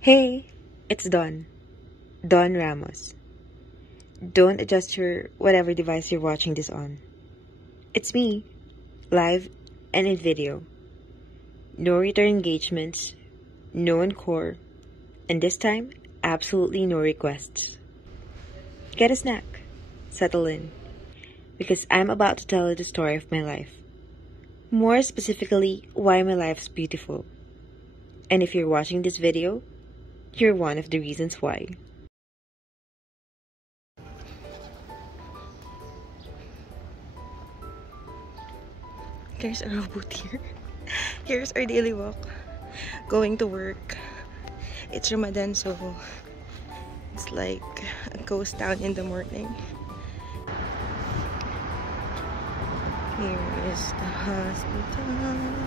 Hey, it's Dawn. Dawn Ramos. Don't adjust your whatever device you're watching this on. It's me, live and in video. No return engagements, no encore, and this time, absolutely no requests. Get a snack, settle in, because I'm about to tell you the story of my life. More specifically, why my life's beautiful. And if you're watching this video, you're one of the reasons why. There's a robot here. Here's our daily walk. Going to work. It's Ramadan, so it's like a ghost town in the morning. Here is the hospital.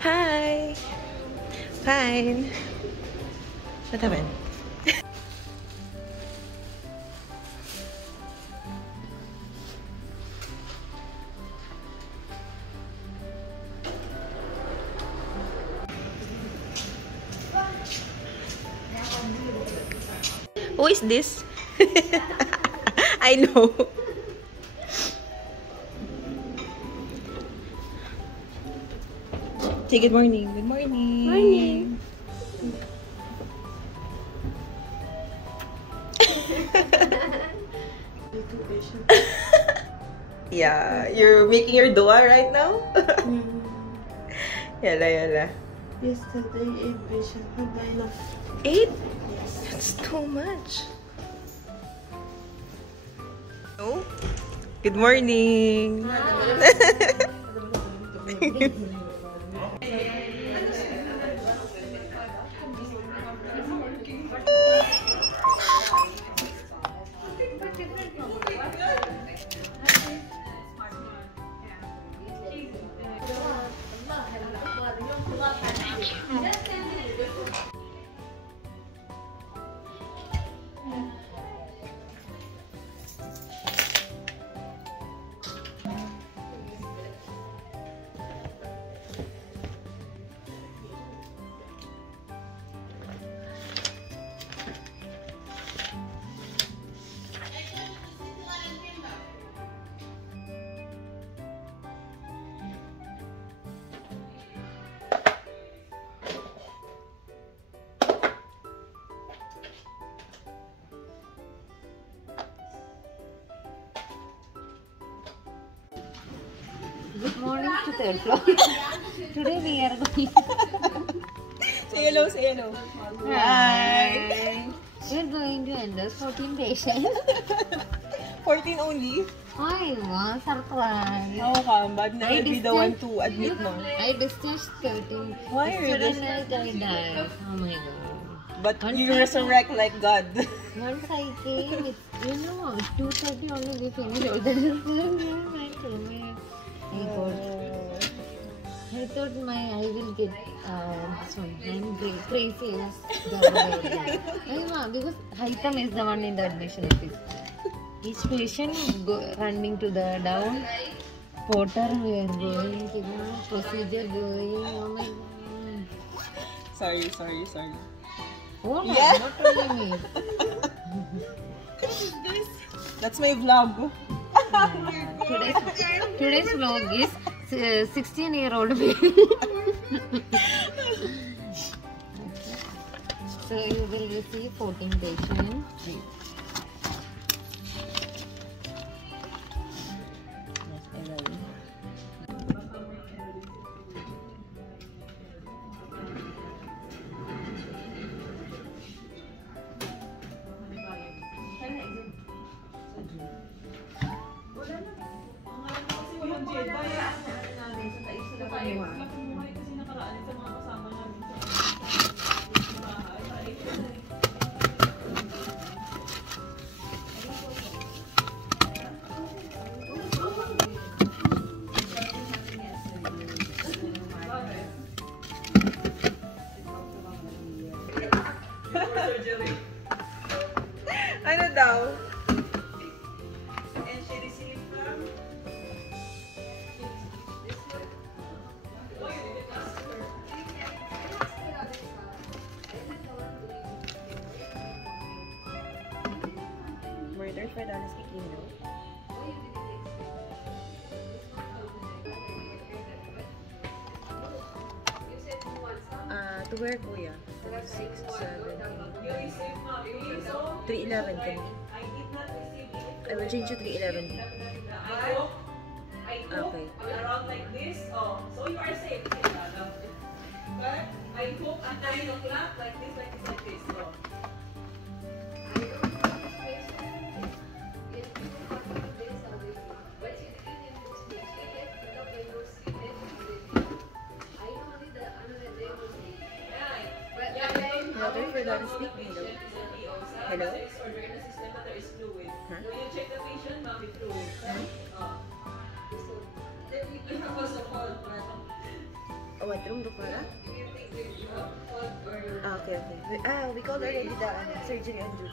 Hi! Fine. What happened? Who is this? I know. Say good morning. Good morning. Morning. Yeah, you're making your dua right now? Yala, yala. Yesterday, 8 patient had died of 8? That's too much. Oh, good morning. good morning to third floor. Today we are going. Say hello, say hello. Hi. We are going to enter 14 patients. 14 only? I was surprised. How come? But now I I'll be the one discharged- to admit no. I discharged 13. Why are you Yesterday night I died. Oh my god. But Once you I resurrect like God. Once I came, it's, 2:30 only we finished all the discharge. I thought I will get this one. I'm crazy as because Haitham is the one in the admission office. Each patient running to the down. Porter, we are going, procedure going. Oh my god. Sorry. Oh no, Yeah. not only me. That's my vlog. Today's vlog is 16-year-old baby. So you will receive 14 patients. Ano daw? Murder for Donna speaking, no? To where, kuya? 6, 7, 8, 311 can we? I will change to 311. Okay. Around like this, so you are safe. But I hope at 9 o'clock, like this, like this, like this. So. Murder for Donna speaking, no? Hello? Huh? You check the patient, ma'am, with fluid. Oh, what room, Doktora? Okay, okay. We called already the surgery on duty.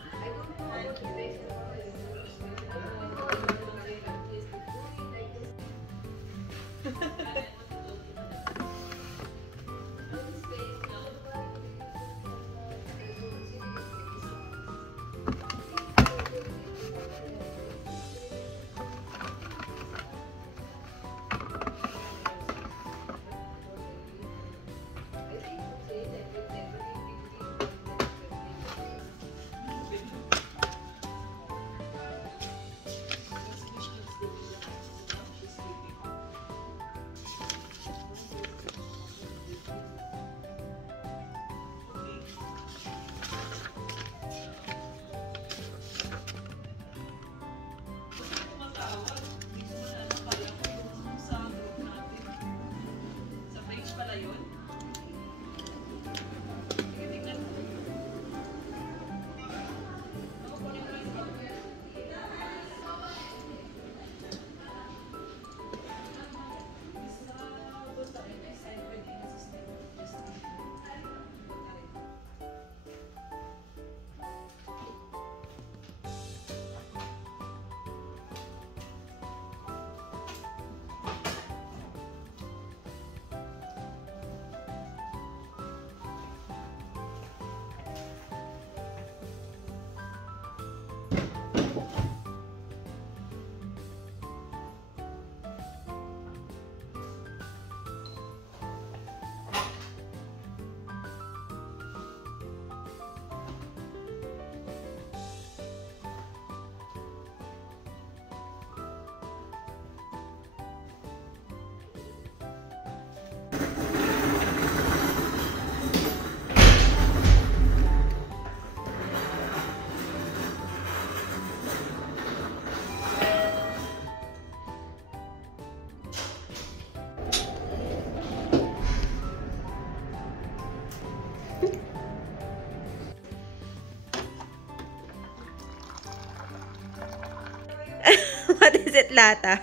What is it, Lata?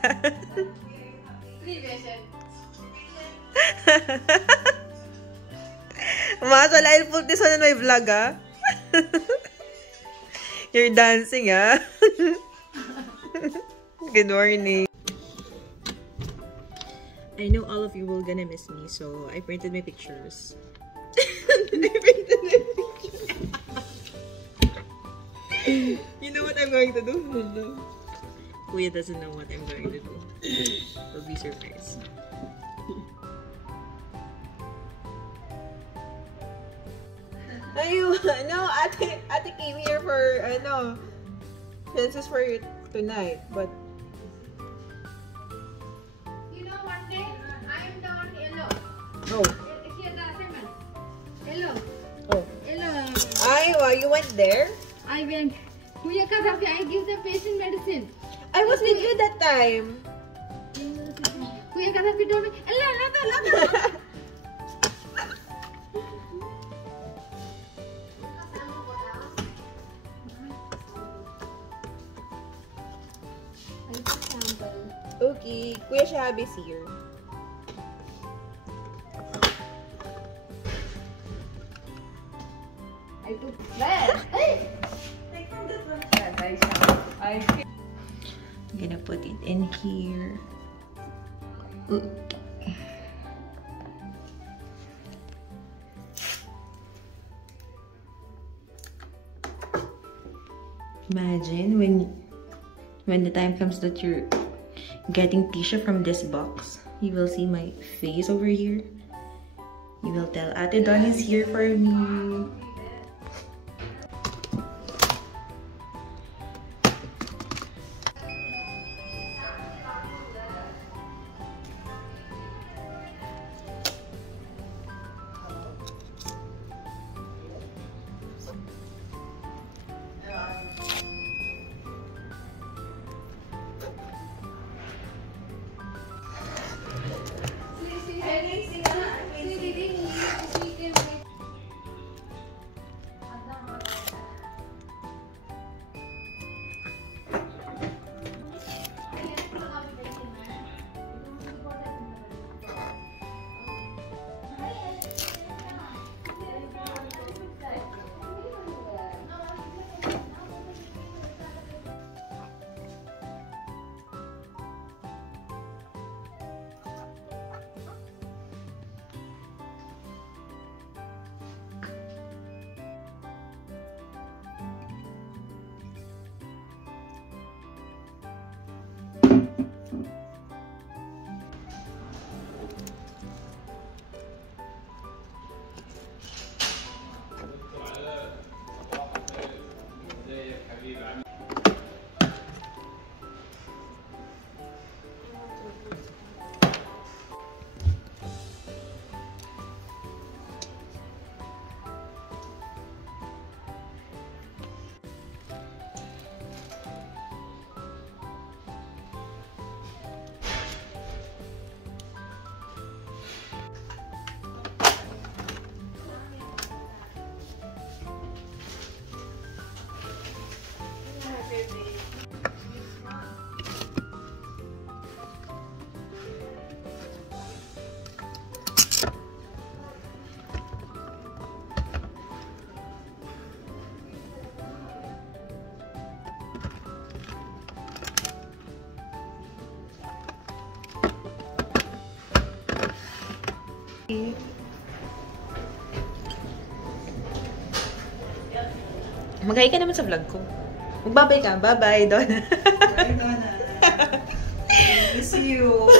Mas, wala I'll put this one in my vlog, ah. You're dancing, ah. Good morning. I know all of you will gonna miss me, so I printed my pictures. You know what I'm going to do? No. Kuya doesn't know what I'm going to do. It'll be surprised. No, ate came here for, dances for you tonight, but... You know one day, I'm down yellow. Oh. Here the assignment. Yellow. Oh. Yellow. Ay, wow, you went there? I went. I give the patient medicine. was with you that time. Kuya, kata video me. Lata. Okay, Kuya Shabi's here. I took that. Take from that one. I I'm gonna put it in here. Imagine when the time comes that you're getting tissue from this box, you will see my face over here. You will tell Ate Dawn is here for me. Mag-hi ka naman sa vlog ko. Magbabay ka. Bye-bye, Donna. Bye, Donna. Miss you.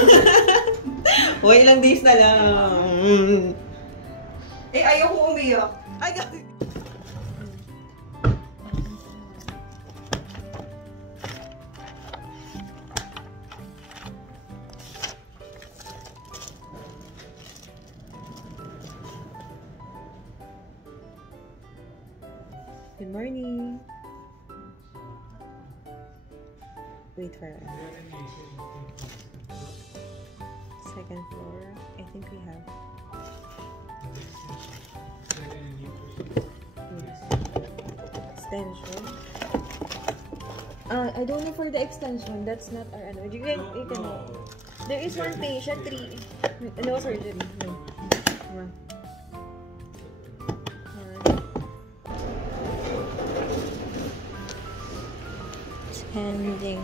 O, ilang days na lang. Eh, ayoko umiyak. Ay, God. Good morning. Wait for it. Second floor. I think we have. Extension. I don't know for the extension. That's not our ano. You can there is one patient, no surgery. No. Come on. Pending.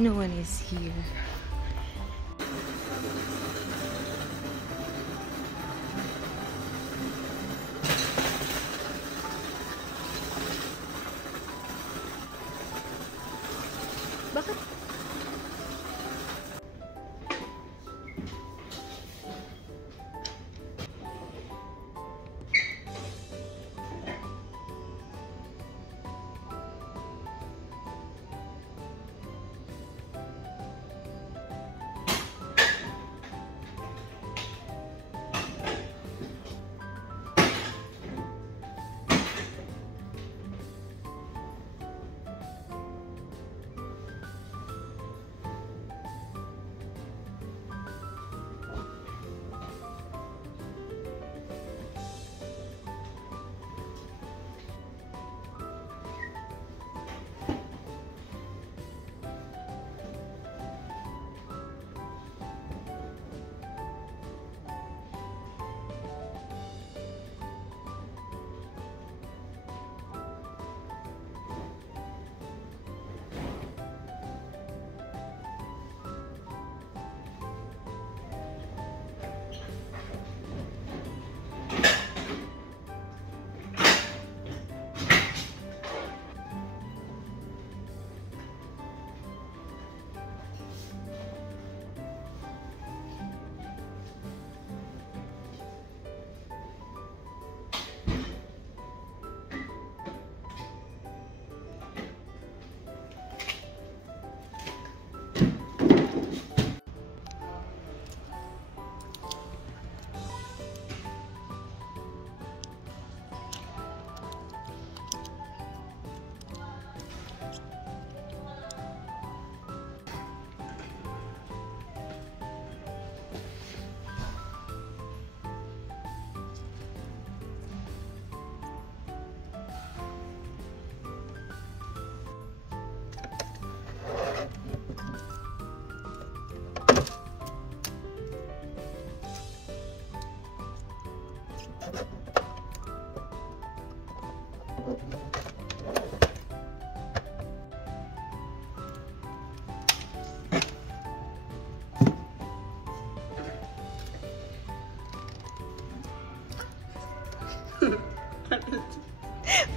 No one is here.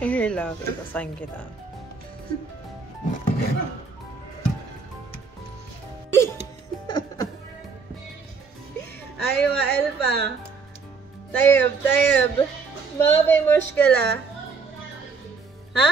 Here, love. Itasign kita. Aywa, Elfa. Tayeb. Mga may mushkila. Ha?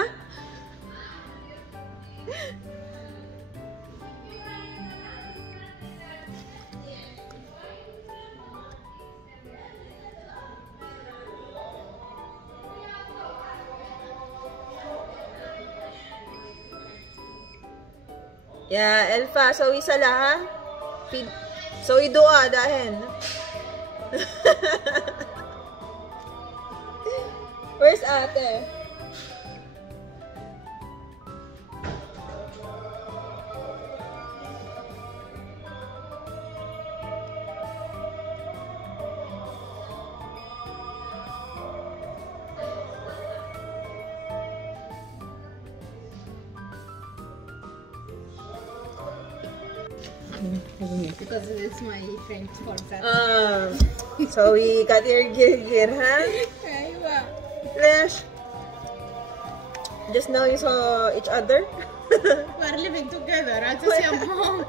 Ya, Elfa, sawi sala ha? Sawi doa dahin. Where's ate? Because it's my friend's concert. So we got your gear, huh? Aywa. Flash. Just now you saw each other? We're living together at the same home.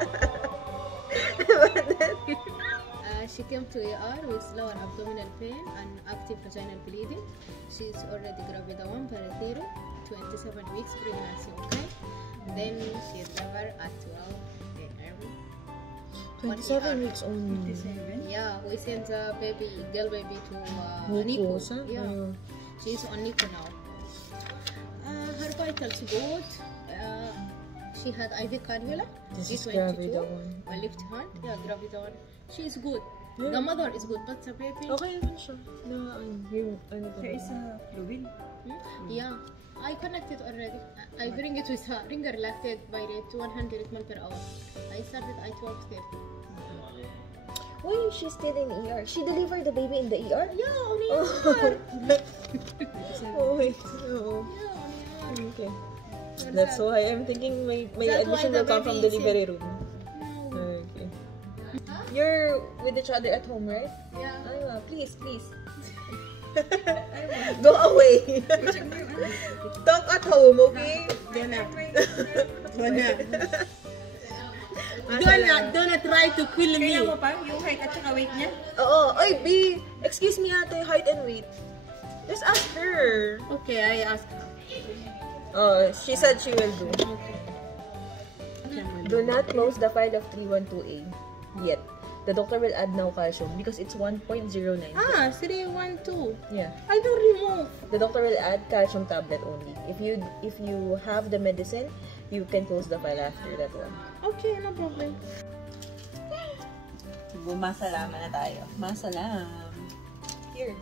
She came to ER with lower abdominal pain and active vaginal bleeding. She's already gravida 1 perithero, 27 weeks pregnancy, okay? Then she delivered at 12 a.m. 27 weeks only. Yeah, we sent the girl baby to Nico. Nico. Yeah, she's on Nico now. Her vitals good. She had IV cannula. This is G22, gravida 1. left hand. Yeah, gravida 1. She is good. The mother is good, but the baby. Okay naman siya. There is a fluid. Yeah, I connected already. I bring it with her. Ringer lactate by rate 100 ml per hour. I started at 12:30. Why is she still in ER? She delivered the baby in the ER? Yeah, only ER. Oh wait. Oh. Yeah, only ER. Okay. That's why I'm thinking my That's why admission the will come from baby the is delivery room. No. Okay. You're with each other at home, right? Yeah. Aywa, please. Go away. Talk at home, okay? Don't try to kill me. Kaya mo pa yung height at saka weight niya? Oo. Oy, B. Excuse me ate, height and weight. Just ask her. Okay, I ask her. Oh, she said she will do. Okay. Do not close the file of 312A yet. The doctor will add now calcium because it's 1.09. 312. Yeah. I don't remove. The doctor will add calcium tablet only. If you have the medicine, you can close the file after that one. Okay, no problem. Masalama na tayo. Masalam. Here.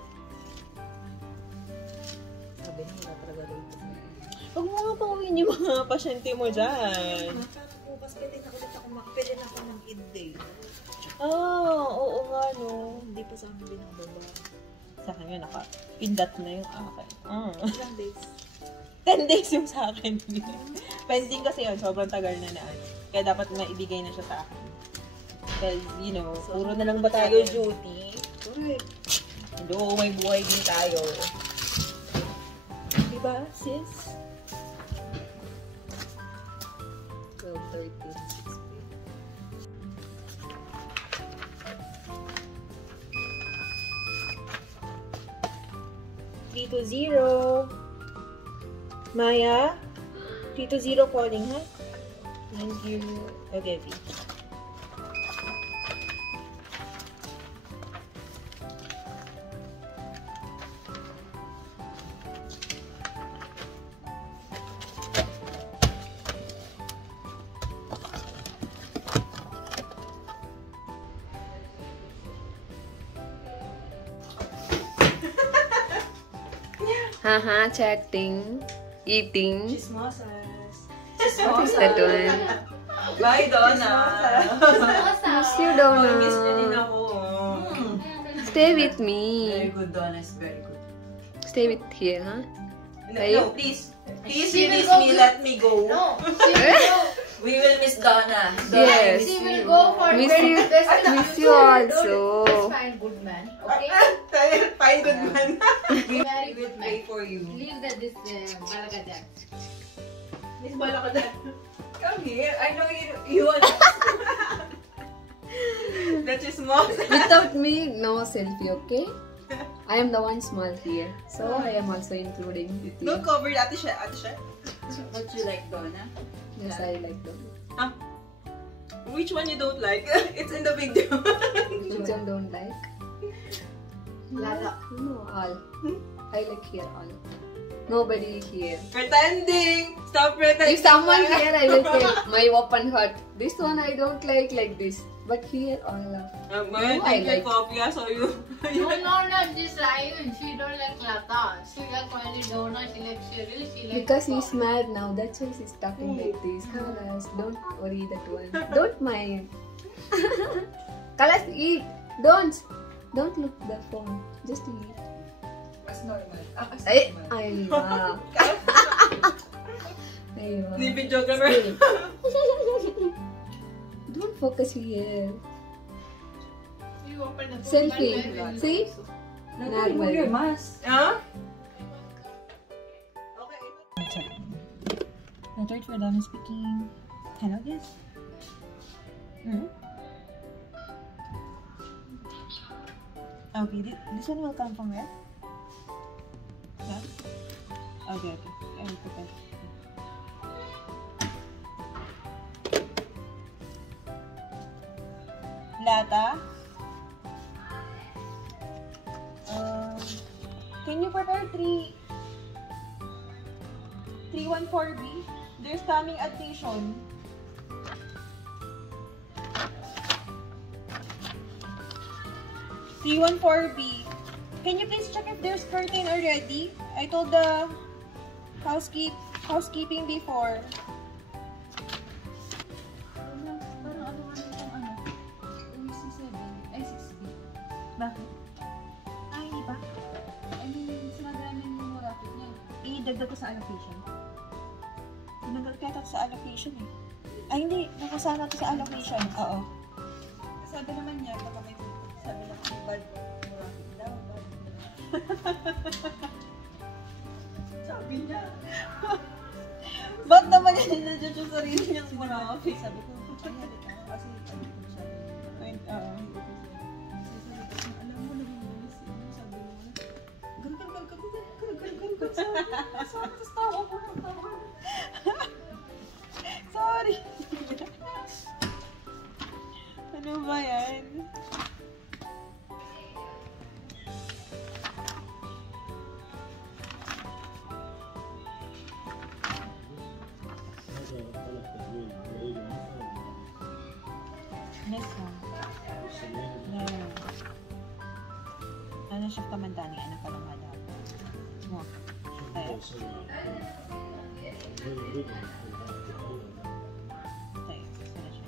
Sabi na wala talaga dito. Huwag mo nga pauwiin yung mga pasyente mo dyan. Bukas pwede na ulit ako makapili na ako ng kid-day. Oo nga no. Hindi pa sa amin binababa. Sa akin yun, naka-pindat na yung akin. Ilang days? 10 days yung sa akin. Pending kasi yun, sobrang tagal na na. Kaya dapat maibigay na siya sa akin. Because, you know, puro na lang ba tayo duty? Correct. Hello, may buhay din tayo. Diba, sis? 12:30. 320. Maya? 320 calling, ha? Thank you. Okay, V. Haha, chatting, eating. Chismosas. What is that one? Bye, Donna. Miss you, Donna. Miss niya din ako. Stay with Very me. good, Donna. Is very good. Stay with here, huh? No, please. Please She will release go me. to- Let me go. No. We will miss Donna. Yes. She will go for Miss very you, best. miss you also. Just find good man. Okay. Fine, good man. Very We will good pray man. for you. Leave this Balagajak. Miss Balakadan. Come here. I know you want. That's your small. Without me, no selfie, okay? I am the one small here. So I am also including with you. Don't cover Ate Sha. What you like, Donna? Yes, I like them. Huh? Which one you don't like? It's in the video. Which one don't like? Lala. No, all. I like here all. Nobody here. Pretending. Stop pretending. If someone here, I will tell my open heart. This one I don't like this. But here all of. Man, No, I take your like. coffee, so you. No, not this Ryan. She don't like Lata. She like only Donna. She like Cheryl. She like. Because he's mad now, that's why he's talking like this. Kalas, don't worry that one. Don't mind. Kalas, eat. Don't look the phone. Just eat. As normal. As Ay, normal. ay, wow. Ay, wow. Ni videographer. Don't focus here. You open the book, Selfie. but then See? Remove your mask. Huh? Okay. Third for them speaking. Hello, guys. Okay, this one will come from where? Yeah? Okay. I will prepare. Lata. Can you prepare 314B? There's coming admission. B. Can you please check if there's curtain already? I told the housekeeping before. Parang ano itong ano? UC7. Ay, 6B. Bakit? Ay, hindi pa. I mean, sinabi namin yung rapid niya. Idagdag ko sa allocation. Tinanggal kaya ito sa allocation eh. Ay, hindi. Nakasama ito sa allocation. Oo. Sabi naman niya, baka may sabi na bad rapid daw. Sabi niya. Ba't naman niya ninadjudge yung sarili niyang rapid? Sabi ko, ay, halit ako kasi sabi ko siya. Oo. Alam mo, naging sabi mo, Sorry. Ano ba yan? Next one. Ano siya kamantani? Anak ka lang madap. Mo. Tayo. Tayo. Sana siya.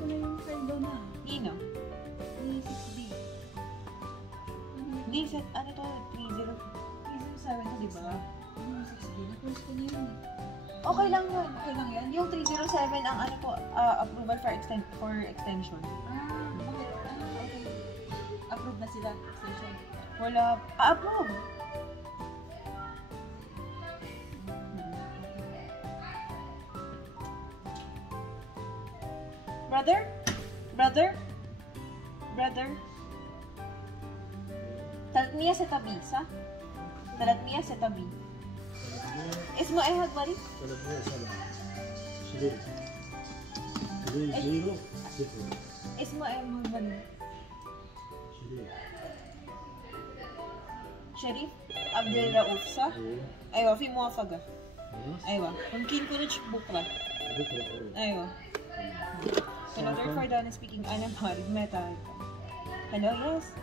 Ano yung side daw na? Ino. Yung 6B. Hindi, set, ano to? 307 to, diba? Yung 6B. Na-close ko na yun eh. Okay lang yun. Okay lang yan. Yung 307 ang ano po, approval for extension. Okay. Okay. Approve na sila. Extension. Wala. Approve. Brother? Talat niya sa tabi, sa? Talat niya sa tabi. Ismo ay hagmari? Ismo ay hagmari. Sharif Abdul Rauf sa? Aywa, fi muwafaga. Aywa. Mungkin ko na bukra. Aywa. Another for Donna speaking Anamharic Meta. Hello, yes.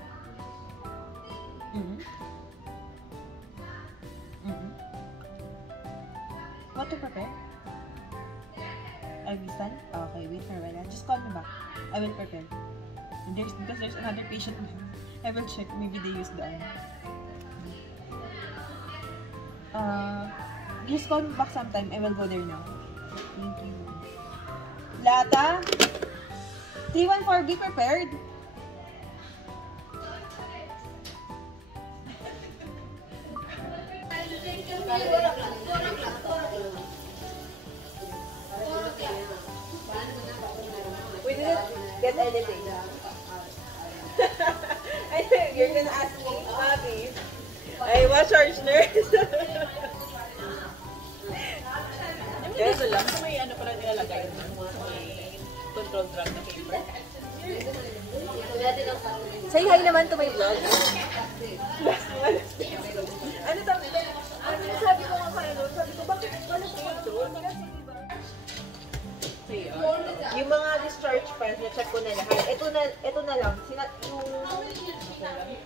What to prepare? Are we done? Okay, wait for a while. Just call me back. I will prepare. Because there's another patient. I will check. Maybe they use the just call me back sometime. I will go there now. Thank you. Lata? 314, be prepared. We didn't get anything. I think you're gonna ask me, Abby. I was charge nurse. Yes, lang. May ano pala nilalagay. May control drug na paper. Say hi naman to my vlog. Ano sabi ko? Sabi ko nga kayo, sabi ko, bakit walang control? Kasi diba? Yung mga discharge files, na-check ko na lahat. Ito na lang.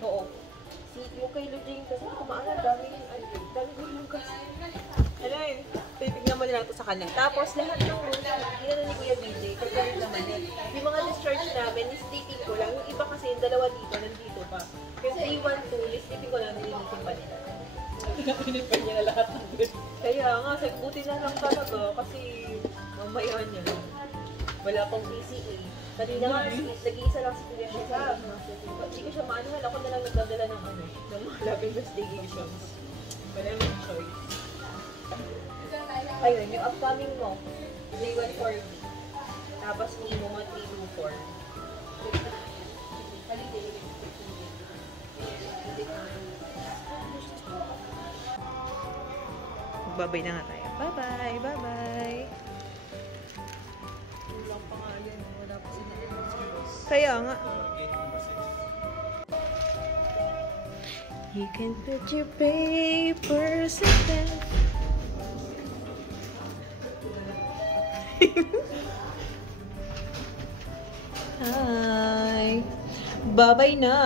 Oo. Yung kay Lujing, kasi kumaan na, dami yung kasi. Ano yun? Titignan mo nila ito sa kanila. Tapos lahat ng rules, ginano ni Kuya BJ, kagalit naman yun. Yung mga discharge namin, listating ko lang. Yung iba kasi, yung dalawa dito, nandito pa. Kasi A1, 2, listating ko lang, nilinisin pa nila. Pinipin pa niya na lahat ng good. Kaya nga, buti na lang talaga kasi mamaya niya. Wala pang PCA. Kanina nga, nag-iisa lang si Kuya siya. Hindi ko siya maanuhan. Ako na lang nagdadala ng ng mga lab investigations. Wala nang choice. Ayun, yung upcoming mo, Day 140. Tapos Mimo mo 324. Babay na nga tayo. Bye-bye! Bye-bye! Walang pangalan. Wala pa sila. Kaya nga. You can put your papers in bed. Hi! Babay na!